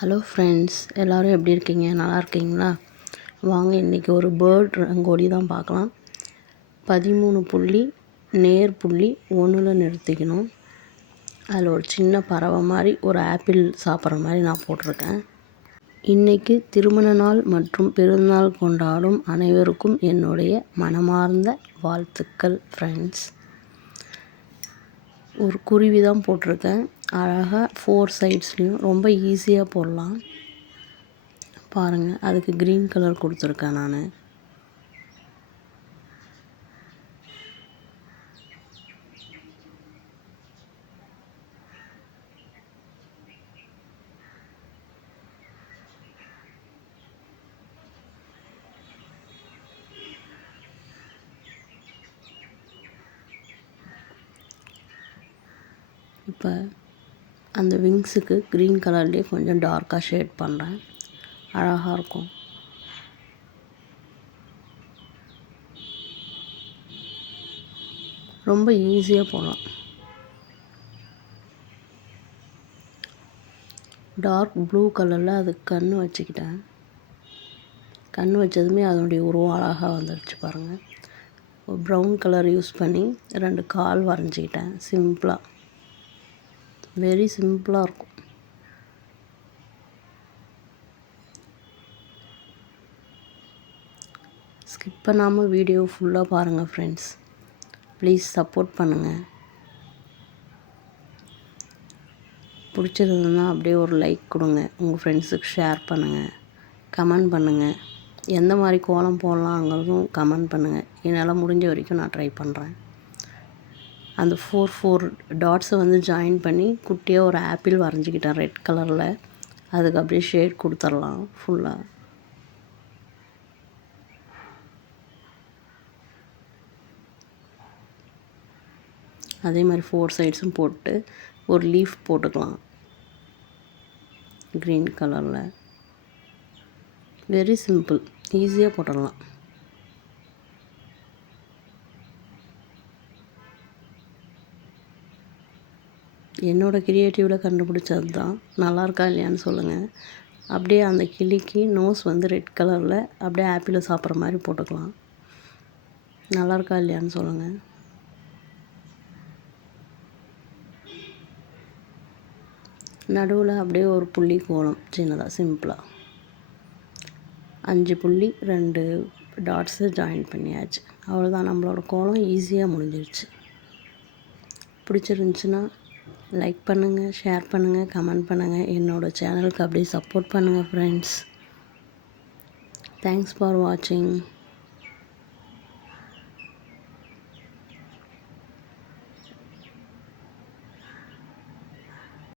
Hello friends, எல்லோரும் எப்படி இருக்கீங்க? நல்லா இருக்கீங்களா? வாங்க இன்றைக்கி ஒரு பேர்ட் ரங்கோலி தான் பார்க்கலாம். 13 புள்ளி நேர் புள்ளி 1ல் நிறுத்திக்கணும். அதில் ஒரு சின்ன பறவை மாதிரி ஒரு ஆப்பிள் சாப்பிட்ற மாதிரி நான் போட்டிருக்கேன். இன்றைக்கி திருமண நாள் மற்றும் பெருநாள் கொண்டாடும் அனைவருக்கும் என்னுடைய மனமார்ந்த வாழ்த்துக்கள் ஃப்ரெண்ட்ஸ். ஒரு குருவி தான் போட்டிருக்கேன். அழகாக 4 சைட்ஸ்லேயும் ரொம்ப ஈஸியாக போடலாம். பாருங்கள், அதுக்கு க்ரீன் கலர் கொடுத்துருக்கேன் நான். இப்போ அந்த விங்ஸுக்கு க்ரீன் கலர்லேயே கொஞ்சம் டார்க்காக ஷேட் பண்ணுறேன். அழகாக இருக்கும். ரொம்ப ஈஸியாக போடலாம். டார்க் ப்ளூ கலரில் அதுக்கு கண் வச்சுக்கிட்டேன். கண் வச்சதுமே அதனுடைய உருவம் அழகாக வந்துடுச்சு பாருங்கள். ஒரு ப்ரௌன் கலர் யூஸ் பண்ணி 2 கால் வரைஞ்சிக்கிட்டேன். சிம்பிளாக, வெரி சிம்பிளாக இருக்கும். ஸ்கிப் பண்ணாமல் வீடியோ ஃபுல்லாக பாருங்கள் ஃப்ரெண்ட்ஸ். ப்ளீஸ் சப்போர்ட் பண்ணுங்கள். பிடிச்சிருந்ததுன்னா அப்படியே ஒரு லைக் கொடுங்க. உங்கள் ஃப்ரெண்ட்ஸுக்கு ஷேர் பண்ணுங்கள். கமெண்ட் பண்ணுங்கள். எந்த மாதிரி கோலம் போடலாங்கிறதும் கமெண்ட் பண்ணுங்கள். என்னால் முடிஞ்ச வரைக்கும் நான் ட்ரை பண்ணுறேன். அந்த 4 டாட்ஸை வந்து ஜாயின் பண்ணி குட்டியாக ஒரு ஆப்பிள் வரைஞ்சிக்கிட்டேன் ரெட் கலரில். அதுக்கு அப்படியே ஷேட் கொடுத்துடலாம் ஃபுல்லாக. அதே மாதிரி 4 சைட்ஸும் போட்டு ஒரு லீஃப் போட்டுக்கலாம் க்ரீன் கலரில். வெரி சிம்பிள், ஈஸியாக போட்டுடலாம். என்னோடய க்ரியேட்டிவில் கண்டுபிடிச்சது தான். நல்லா இருக்கா இல்லையான்னு சொல்லுங்கள். அப்படியே அந்த கிளிக்கு நோஸ் வந்து ரெட் கலரில் அப்படியே ஆப்பிளை சாப்பிட்ற மாதிரி போட்டுக்கலாம். நல்லா இருக்கா இல்லையான்னு சொல்லுங்கள். நடுவில் அப்படியே ஒரு புள்ளி கோலம் சின்னதாக சிம்பிளாக 5 புள்ளி 2 டாட்ஸு ஜாயின் பண்ணியாச்சு. அவ்வளோதான், நம்மளோட கோலம் ஈஸியாக முடிஞ்சிருச்சு. பிடிச்சிருந்துச்சின்னா லைக் பண்ணுங்கள், ஷேர் பண்ணுங்கள், கமெண்ட் பண்ணுங்கள். என்னோடய சேனலுக்கு அப்படியே சப்போர்ட் பண்ணுங்கள் ஃப்ரெண்ட்ஸ். தேங்க்ஸ் ஃபார் வாட்சிங்.